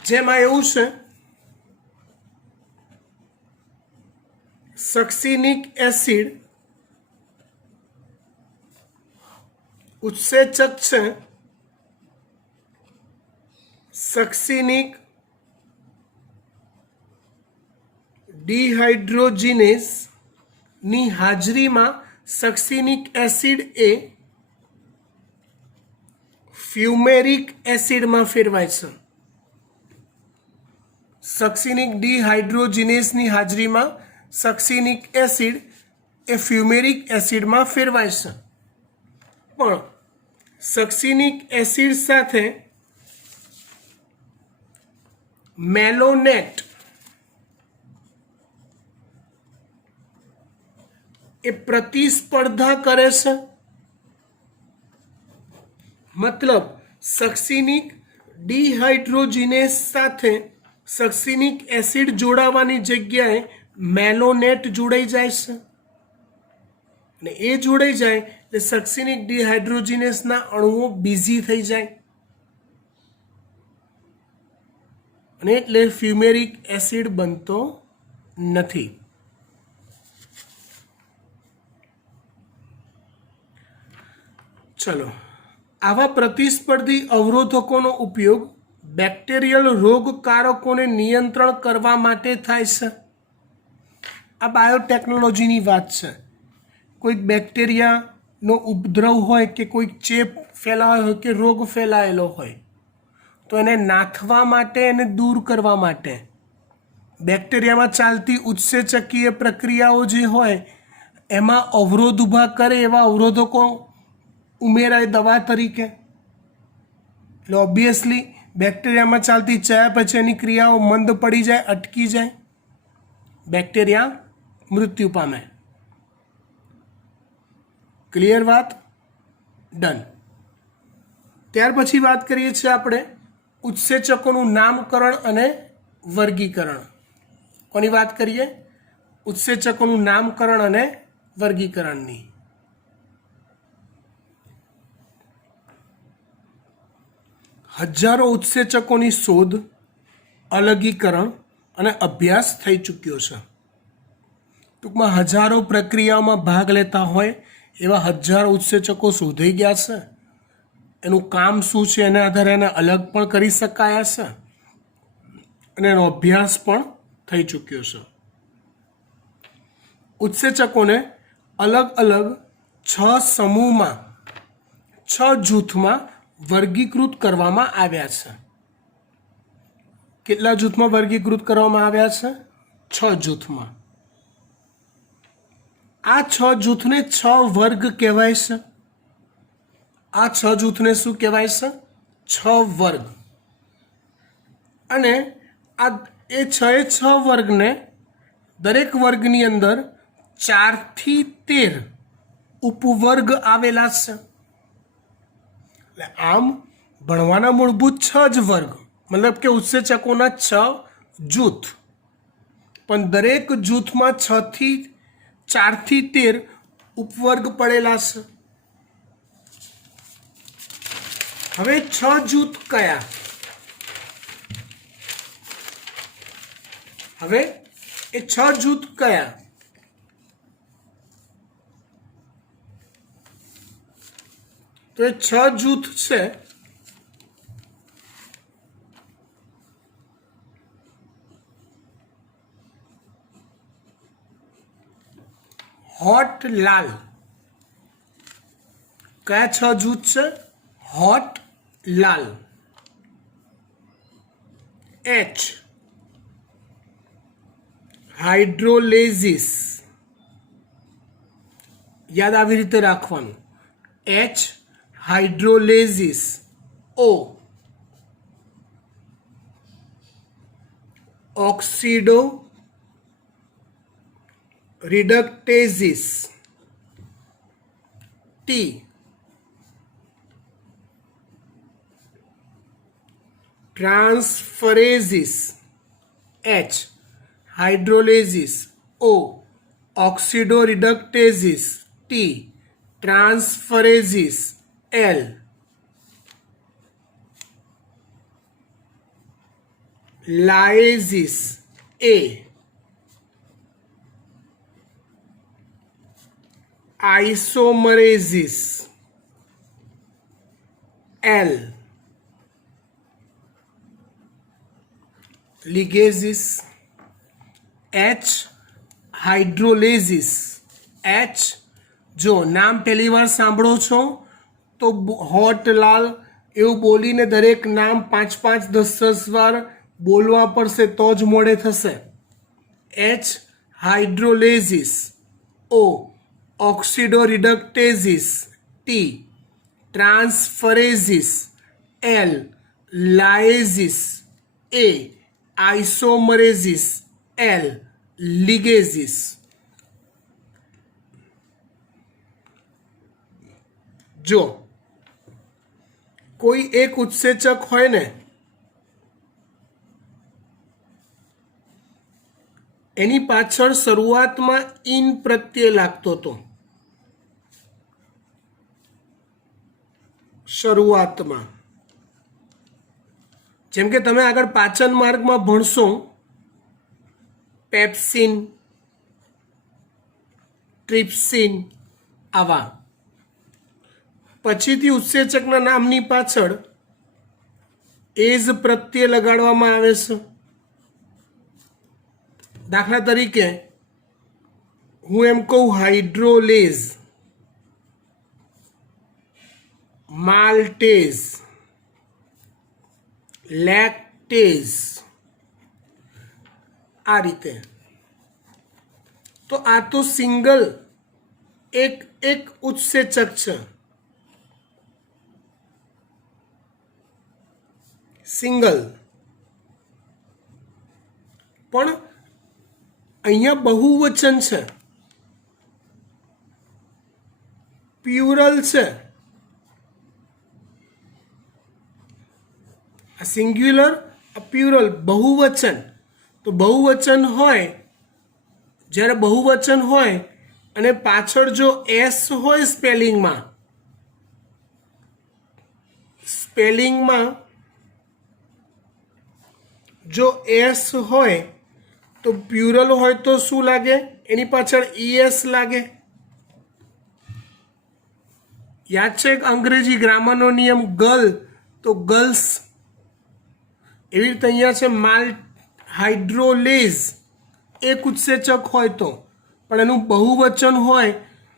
જેમાં એવું છે, સક્સિનિક એસિડ ઉત્સેચક છે. સક્સિનિક ડિહાઇડ્રોજિનેઝ ની હાજરીમાં સક્સિનિક એસિડ એ ફ્યુમેરિક એસિડમાં ફેરવાય છે. સક્સિનિક ડિહાઇડ્રોજિનેઝની હાજરીમાં સક્સિનિક એસિડ એ ફ્યુમેરિક એસિડમાં ફેરવાય છે. પણ સક્સિનિક એસિડ સાથે મેલોનેટ એ પ્રતિસ્પર્ધા કરે છે. મતલબ સક્સિનિક ડિહાઇડ્રોજિનેઝ સાથે સક્સિનિક એસિડ જોડાવાની જગ્યાએ મેલોનેટ જોડાઈ જાય છે, અને એ જોડાઈ જાય એટલે સક્સિનિક ડિહાઇડ્રોજિનેઝના અણુઓ બિઝી થઈ જાય, અને એટલે ફ્યુમેરિક એસિડ બનતો નથી. ચલો, આવા પ્રતિસ્પર્ધી અવરોધકોનો ઉપયોગ બેક્ટેરિયલ રોગકારકોને નિયંત્રણ કરવા માટે થાય છે. આ બાયોટેકનોલોજીની વાત છે. કોઈક બેક્ટેરિયાનો ઉપદ્રવ હોય કે કોઈક ચેપ ફેલાયો હોય કે રોગ ફેલાયેલો હોય તો એને નાથવા માટે, એને દૂર કરવા માટે બેક્ટેરિયામાં ચાલતી ઉત્સેચકીય પ્રક્રિયાઓ જે હોય એમાં અવરોધ ઊભા કરે એવા અવરોધકો ઉમેરાય દવા તરીકે. એટલે ઓબ્વિયસલી બેક્ટેરિયામાં ચાલતી ચયાપચયની ક્રિયાઓ મંદ પડી જાય, અટકી જાય, બેક્ટેરિયા મૃત્યુ પામે. ક્લિયર વાત? ડન. ત્યાર પછી વાત કરીએ છીએ આપણે ઉત્સેચકોનું નામકરણ અને વર્ગીકરણ. કોની વાત કરીએ? ઉત્સેચકોનું નામકરણ અને વર્ગીકરણની. હજારો ઉત્સેચકોની શોધ, અલગીકરણ અને અભ્યાસ થઈ ચૂક્યો છે. ટૂંકમાં હજારો પ્રક્રિયાઓમાં ભાગ લેતા હોય એવા હજારો ઉત્સેચકો શોધાઈ ગયા છે. એનું કામ શું છે એના આધારે એને અલગ પણ કરી શકાયા છે અને એનો અભ્યાસ પણ થઈ ચૂક્યો છે. ઉત્સેચકોને અલગ અલગ 6 સમૂહમાં 6 જૂથમાં વર્ગીકૃત કરવામાં આવ્યા છે. કેટલા જૂથમાં વર્ગીકૃત કરવામાં આવ્યા છે? 6 જૂથમાં. આ 6 જૂથને 6 વર્ગ કહેવાય છે. આ 6 જૂથને શું કહેવાય છે? 6 વર્ગ. અને આ એ 6 વર્ગને દરેક વર્ગની અંદર 4 થી 13 ઉપવર્ગ આવેલા છે. એટલે આમ ભણવાના મૂળભૂત 6 જ વર્ગ, મતલબ કે ઉત્સેચકોના 6 જૂથ, પણ દરેક જૂથમાં 4 થી 13 ઉપવર્ગ પડેલા છે. હવે 6 જૂથ કયા? હવે એ 6 જૂથ કયા? તો એ 6 જૂથ છે હોટ લાલ. કયા 6 જૂથ છે? હોટ લાલ. H હાઇડ્રોલેઝિસ. યાદ આવી રીતે રાખવાનું. H હાઇડ્રોલેઝિસ. O ઓક્સિડો રિડક્ટેઝિસ. T ટ્રાન્સફરેઝિસ. H હાઇડ્રોલેઝિસ. O ઓક્સિડો રિડક્ટેઝિસ. T ટ્રાન્સફરેઝિસ. L લાએઝિસ. A આઇસોમરેઝિસ. L લિગેઝિસ. H હાઇડ્રોલેઝિસ. H જો નામ પહેલી વાર સાંભળો છો તો હોટ લાલ એવું બોલીને દરેક નામ 5-5, 10-10 વાર બોલવા પડશે તો જ મોડે થશે. H હાઇડ્રોલેઝિસ. O ઓક્સિડો રિડક્ટેઝિસ. T ટ્રાન્સફરેઝિસ. L લાએઝિસ. A આઇસોમરેઝિસ. L લિગેઝિસ. જો કોઈ એક ઉત્સેચક હોય ને એની પાછળ શરૂઆતમાં ઇન પ્રત્યય લાગતો હતો. શરૂઆતમાં જેમ કે તમે આગળ પાચન માર્ગમાં ભણશો પેપ્સિન, ટ્રિપ્સિન, આવા. પછીથી ઉત્સેચકના નામની પાછળ એઝ પ્રત્યય લગાડવામાં આવે છે. દાખલા તરીકે હું એમ કહું હાઇડ્રોલેઝ, માલ્ટેઝ, લેક્ટેઝ, આ રીતે. તો આ તો સિંગલ એક ઉત્સેચક છે. સિંગલ. પણ અહીંયા બહુવચન છે, પ્યુરલ છે. સિંગ્યુલર પ્યુરલ બહુવચન. તો બહુવચન હોય, જ્યારે બહુવચન હોય અને પાછળ જો એસ હોય સ્પેલિંગમાં જો એસ હોય તો પ્યુરલ હોય તો શું લાગે? એની પાછળ ઈએસ લાગે. યાદ છે એક અંગ્રેજી ગ્રામરનો નિયમ ગર્લ તો ગર્લ્સ. એવી રીતે અહીંયા છે માલ હાઇડ્રોલેઝ, એક ઉત્સેચક હોય તો, પણ એનું બહુવચન હોય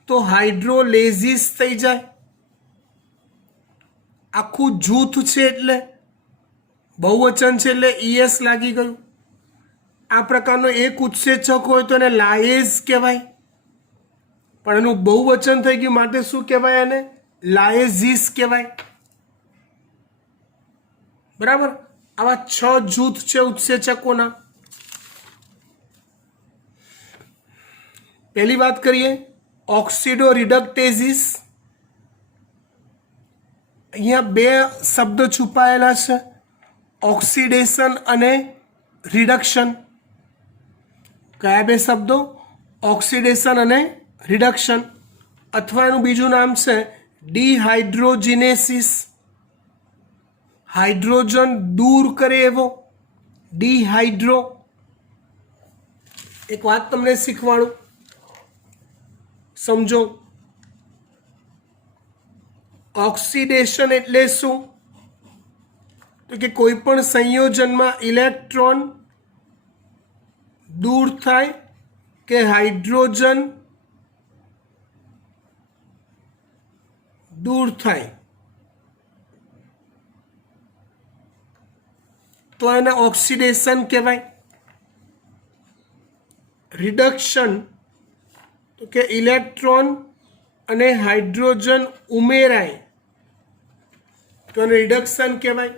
તો હાઇડ્રોલેઝિસ થઈ જાય. આખું જૂથ છે એટલે બહુવચન છે એટલે ઈએસ લાગી ગયું. આ પ્રકારનો એક ઉત્સેચક હોય તો એને લાયેઝ કહેવાય, પણ એનું બહુવચન થઈ ગયું માટે શું કહેવાય? એને લાયેઝિસ કહેવાય. બરાબર. આવા 6 જૂથ છે ઉત્સેચકોના. પહેલી વાત કરીએ ઓક્સિડો રિડક્ટેઝિસ. અહીંયા 2 શબ્દ છુપાયેલા છે, ઓક્સિડેશન અને રિડક્શન. કયા 2 શબ્દો? ઓક્સિડેશન અને રિડક્શન. અથવા એનું બીજું નામ છે ડિહાઇડ્રોજિનેસિસ. હાઇડ્રોજન દૂર કરે એવો ડિહાઇડ્રો. એક વાત તમને શીખવાડું, સમજો. ઓક્સિડેશન એટલે શું? તો કે કોઈ પણ સંયોજનમાં ઇલેક્ટ્રોન દૂર થાય કે હાઇડ્રોજન દૂર થાય તો એને ઓક્સિડેશન કહેવાય. રિડક્શન તો કે ઇલેક્ટ્રોન અને હાઇડ્રોજન ઉમેરાય તો એને રિડક્શન કહેવાય.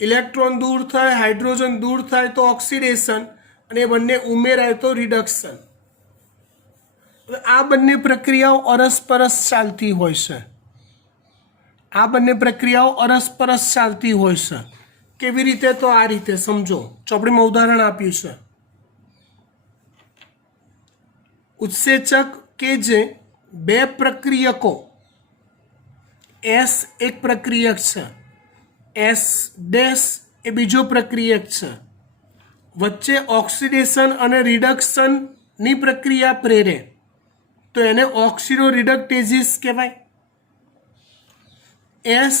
ઇલેક્ટ્રોન દૂર થાય, હાઇડ્રોજન દૂર થાય તો ઓક્સિડેશન, અને બંને ઉમેરાય તો રિડક્શન. હવે આ બંને પ્રક્રિયાઓ અરસપરસ ચાલતી હોય છે. આ બંને પ્રક્રિયાઓ અરસપરસ ચાલતી હોય છે. કેવી રીતે? તો આ રીતે સમજો. ચોપડીમાં ઉદાહરણ આપ્યું છે. ઉત્સેચક કે જે 2 પ્રક્રિયકો, એસ એક પ્રક્રિયક છે, એસ ડેશ એ બીજો પ્રક્રિયક છે, વચ્ચે ઓક્સિડેશન અને રિડક્શનની પ્રક્રિયા પ્રેરે તો એને ઓક્સિડો રિડક્ટેઝિસ કહેવાય. એસ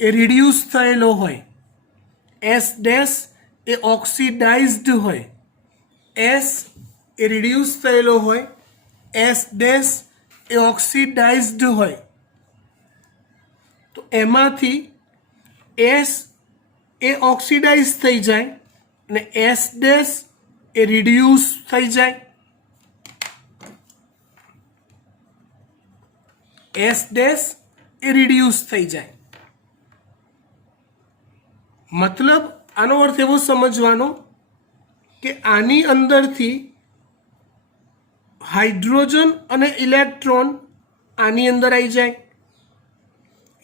એ રિડ્યુસ થયેલો હોય, એસ ડેશ એ ઓક્સિડાઇઝડ હોય, એસ એ રિડ્યુસ થયેલો હોય, એસ ડેશ એ ઓક્સિડાઇઝડ હોય. તો એમાંથી એસ એ ઓક્સિડાઇઝ થઈ જાય અને એસ ડેશ એ રિડ્યુસ થઈ જાય. એસ ડેશ એ રિડ્યુસ થઈ જાય. મતલબ આનો અર્થ એવો સમજવાનો કે આની અંદરથી હાઇડ્રોજન અને ઇલેક્ટ્રોન આની અંદર આવી જાય.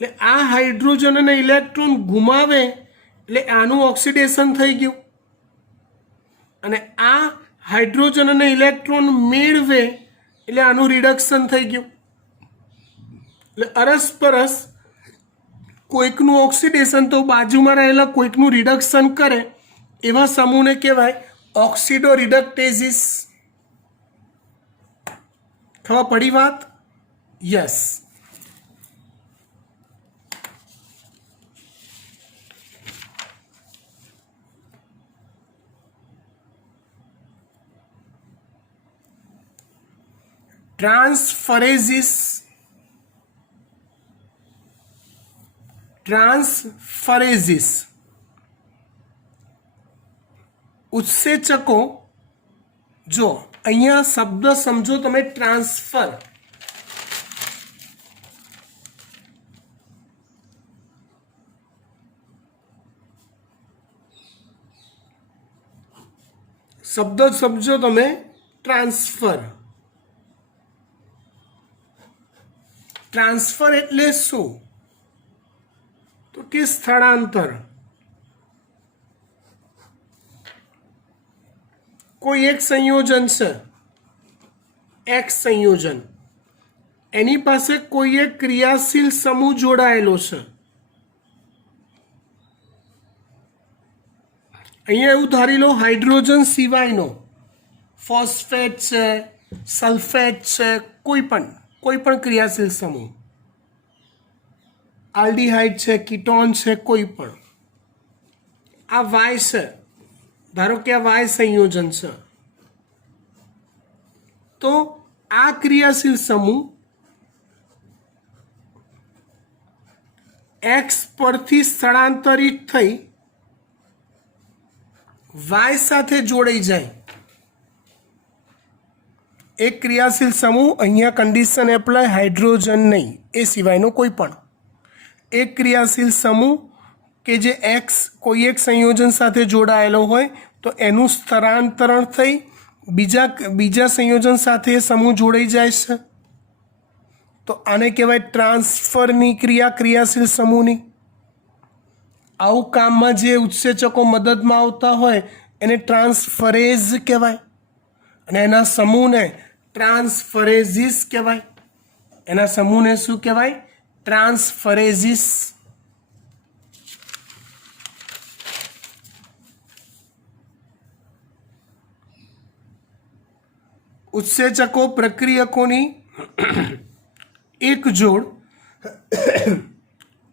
એટલે આ હાઇડ્રોજન અને ઇલેક્ટ્રોન ગુમાવે એટલે આનું ઓક્સિડેશન થઈ ગયું, અને આ હાઇડ્રોજન અને ઇલેક્ટ્રોન મેળવે એટલે આનું રિડક્શન થઈ ગયું. એટલે અરસપરસ કોઈકનું ઓક્સિડેશન તો બાજુમાં રહેલા કોઈકનું રિડક્શન કરે એવા સમૂહને કહેવાય ઓક્સિડો રિડક્ટેઝિસ. ખબર પડી વાત? યસ. ટ્રાન્સફરેઝિસ. ટ્રાન્સફરેઝિસ ઉત્સેચકો. જો અહીંયા શબ્દ સમજો તમે, ટ્રાન્સફર. શબ્દ સમજો તમે, ટ્રાન્સફર. ટ્રાન્સફર એટલે શું? તો કે સ્થળાંતર, કોઈ એક સંયોજન છે એક્સ સંયોજન, એની પાસે કોઈ એક ક્રિયાશીલ સમૂહ જોડાયેલો છે. અહીંયા એવું ધારી લો હાઇડ્રોજન સિવાયનો ફોસ્ફેટ છે, સલ્ફેટ છે, કોઈ પણ ક્રિયાશીલ સમૂહ, આલ્ડીહાઇડ છે, કીટોન છે, કોઈ પણ. આ વાય છે, ધારો કે આ વાય સંયોજન છે, તો આ ક્રિયાશીલ સમૂહ એક્સ પરથી સ્થળાંતરિત થઈ વાય સાથે જોડાઈ જાય. એક ક્રિયાશીલ સમૂહ, અહીંયા કન્ડિશન એપ્લાય, હાઇડ્રોજન નહીં, એ સિવાયનો કોઈ પણ એક ક્રિયાશીલ સમૂહ કે જે એક્સ કોઈ એક સંયોજન સાથે જોડાયેલો હોય તો એનું સ્થળાંતરણ થઈ બીજા સંયોજન સાથે એ સમૂહ જોડાઈ જાય છે, તો આને કહેવાય ટ્રાન્સફરની ક્રિયાશીલ સમૂહની. આવું કામમાં જે ઉત્સેચકો મદદમાં આવતા હોય એને ટ્રાન્સફરેઝ કહેવાય, અને એના સમૂહને ટ્રાન્સફરેઝિસ કહેવાય. એના સમૂહને શું કહેવાય? ટ્રાન્સફરેઝિસ. ઉત્સેચકો પ્રક્રિયકોની એક જોડ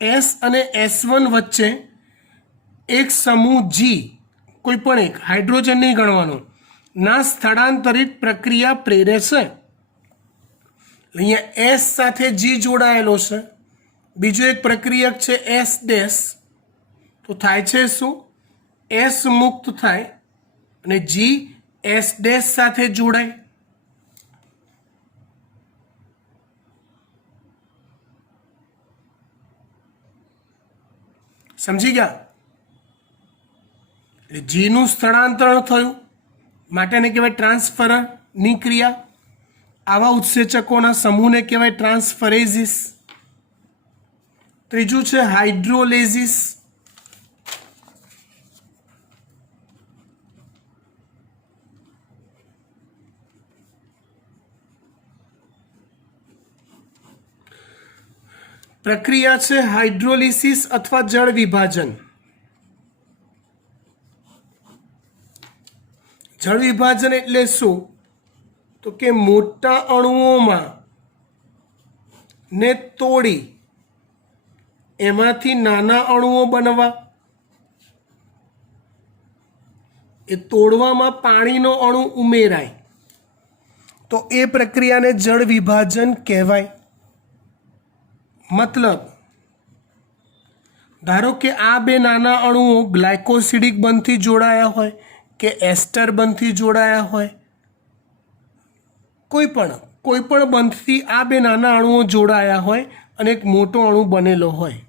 S અને S1 વચ્ચે એક સમૂહ G, કોઈ પણ એક, હાઇડ્રોજન નહીં ગણવાનો, ના સ્થળાંતરિત પ્રક્રિયા પ્રેરે છે. અહીંયા S સાથે G જોડાયેલો છે, બીજો એક પ્રક્રિયક છે S ડેશ, તો થાય છે શું? S મુક્ત થાય અને G S ડેશ સાથે જોડાય. સમજી ગયા? એટલે જીનું સ્થળાંતરણ થયું માટે એને કહેવાય ટ્રાન્સફરની ક્રિયા. આવા ઉત્સેચકોના સમૂહને કહેવાય ટ્રાન્સફરેઝિસ. ત્રીજું છે હાઇડ્રોલેઝિસ. પ્રક્રિયા છે હાઇડ્રોલિસિસ અથવા જળ વિભાજન. જળ વિભાજન એટલે શું? તો કે મોટા અણુઓમાં ને તોડી એમાંથી નાના અણુઓ બનવા. એ તોડવામાં પાણીનો અણુ ઉમેરાય તો એ પ્રક્રિયાને જળ વિભાજન કહેવાય. મતલબ ધારો કે આ બે નાના અણુઓ ગ્લાયકોસિડિક બંધથી જોડાયા હોય કે એસ્ટર બંધથી જોડાયા હોય, કોઈ પણ બંધથી આ બે નાના અણુઓ જોડાયા હોય અને એક મોટો અણુ બનેલો હોય,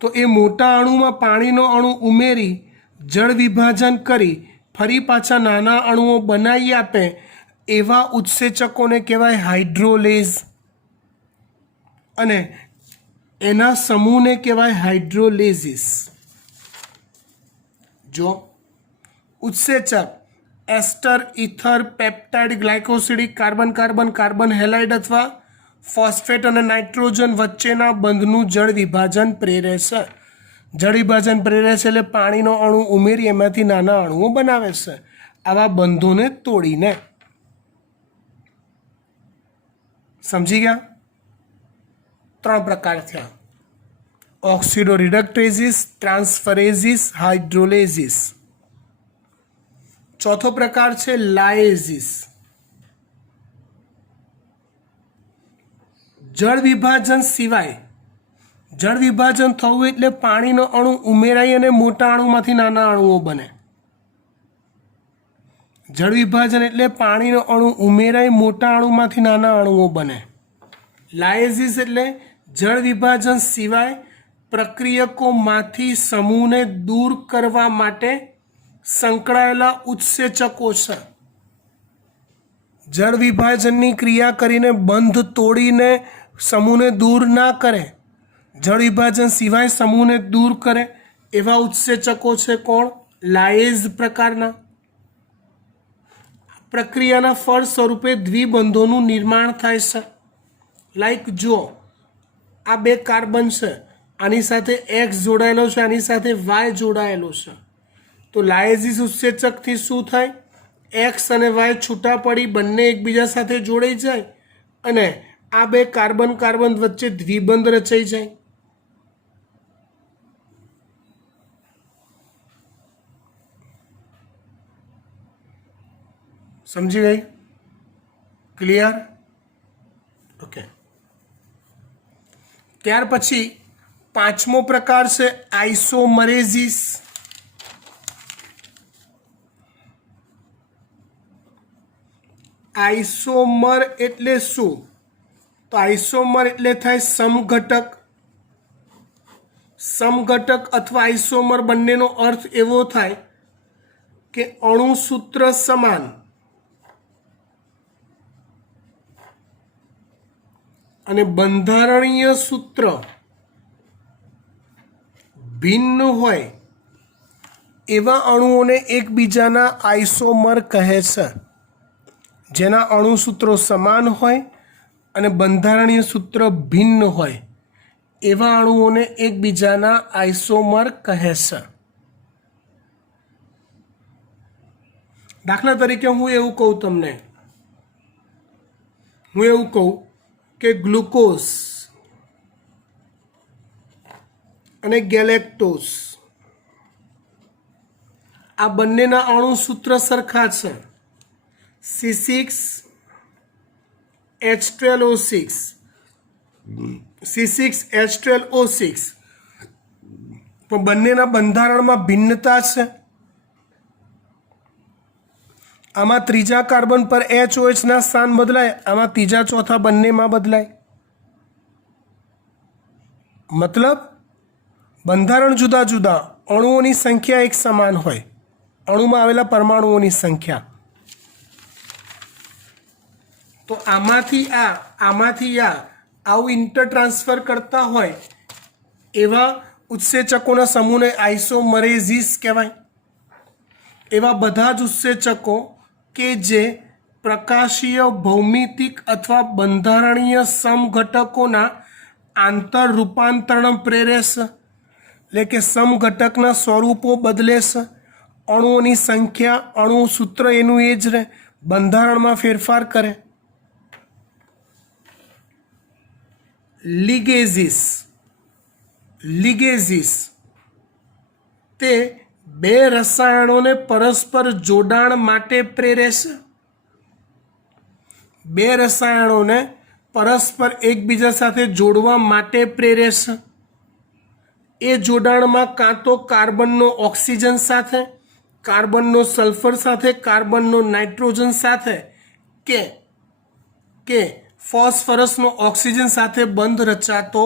તો એ મોટા અણુમાં પાણીનો અણુ ઉમેરી જળ વિભાજન કરી ફરી પાછા નાના અણુઓ બનાવી આપે એવા ઉત્સેચકોને કહેવાય હાઇડ્રોલેઝ, અને એના સમૂહને કહેવાય હાઇડ્રોલેઝિસ. જો ઉત્સેચક ester, ether, peptide, glycosidic, carbon carbon, carbon halide અથવા ફોસ્ફેટ અને નાઇટ્રોજન વચ્ચેના બંધનું જળ વિભાજન પ્રેરે છે. જળ વિભાજન પ્રેરે છે એટલે પાણીનો અણુ ઉમેરી એમાંથી નાના અણુઓ બનાવે છે. આવા બંધોને તોડીને. સમજી ગયા? 3 પ્રકાર થયા: ઓક્સિડો રિડક્ટેઝિસ, ટ્રાન્સફરેઝિસ, હાઇડ્રોલેઝિસ. ચોથો પ્રકાર છે લાએઝિસ. જળ વિભાજન સિવાય, જળ વિભાજન થવું એટલે પાણીનો અણુ ઉમેરાઈ અને મોટા અણુમાંથી નાના અણુઓ બને. જળ વિભાજન એટલે પાણીનો અણુ ઉમેરાઈ મોટા અણુમાંથી નાના અણુઓ બને. લાએઝિસ એટલે જળ વિભાજન સિવાય પ્રક્રિયકોમાંથી સમૂહને દૂર કરવા માટે સંકળાયેલા ઉત્સેચકો છે. જળ વિભાજનની ક્રિયા કરીને બંધ તોડીને समूहने दूर ना करे, जड़ विभाजन सिवाय समूहने दूर करे एवा उत्सेचको छे कोण? लायेज प्रकारना। प्रक्रियाना फल स्वरूपे द्विबंधोनुं निर्माण थाय छे। लाइक जो आ बे कार्बन छे, आनी साथे एक्स जोड़ायेलो छे, आनी साथे वाय जोड़ायेलो छे, तो लायेजिस उत्सेचक थी शुं थाय? एक्स अने वाय छूटा पड़ी बंने एकबीजा साथे जोड़ाई जाय अने आ बे कार्बन कार्बन वच्चे द्विबंध रचाई जाय। समझी गई? क्लियर? ओके। त्यार पछी पांचमो प्रकार छे आइसोमरेजिस। आइसोमर एटले शुं? तो आइसोमर एटले थाय समघटक। समघटक अथवा आइसोमर बंनेनो अर्थ एवो थाय के अणुसूत्र समान अने बंधारणीय सूत्र भिन्न होय एवा अणुओने एकबीजाना आइसोमर कहे छे। जेना अणुसूत्रो समान होय अने बंधारणीय सूत्र भिन्न होय एवा अणुओने एकबीजाना आइसोमर कहे छे। दाखला तरीके हूँ एवुं कहूं तमने, हूँ एवुं कहूं के ग्लूकोज अने गैलेक्टोज आ बंनेना अणुसूत्र सरखा छे। C6H12O6 C6H12O6 पण बंनेना बंधारणमां भिन्नता छे। आमां त्रीजा कार्बन पर HOH ना स्थान बदलाय, आमां तीजा चौथा बंने में बदलाय। मतलब बंधारण जुदा जुदा, अणुओनी संख्या एक समान होय, अणुमां आवेला परमाणुओनी संख्या। तो आमांथी आ आवुं इंटर ट्रांसफर करता होय एवा उत्सेचकोना समूहने आइसोमरेजिस कहेवाय। एवा बधा ज उत्सेचको के जे प्रकाशीय भौमितिक अथवा बंधारणीय समघटकोना आंतर रूपांतरण प्रेरे छे, એટલે કે સમઘટકના સ્વરૂપો બદલે છે, અણુઓની સંખ્યા અણુ સૂત્ર એનું એ જ રહે, બંધારણમાં ફેરફાર કરે। लिगेजिस તે બે રસાયણોને પરસ્પર જોડાણ માટે પ્રેરે છે। બે રસાયણોને પરસ્પર એકબીજા સાથે જોડવા માટે પ્રેરે છે। એ જોડાણમાં કાં તો કાર્બનનો ઓક્સિજન સાથે, કાર્બનનો સલ્ફર સાથે, કાર્બનનો નાઇટ્રોજન સાથે કે ફોસ્ફરસનો ઓક્સિજન સાથે બંધ રચાતો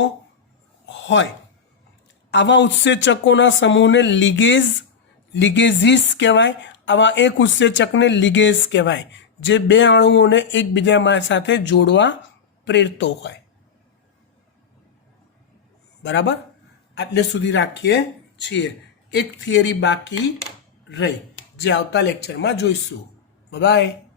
હોય। આવા ઉત્સેચકોના સમૂહને लिगेजिस કહેવાય। આવા એક ઉત્સેચકને लिगेज કહેવાય જે બે અણુઓને એકબીજા સાથે જોડવા પ્રેરતો હોય। બરાબર? આટલે સુધી રાખીએ છીએ। એક થિયરી બાકી રહી જે આવતા લેક્ચરમાં જોઈશું। Bye bye.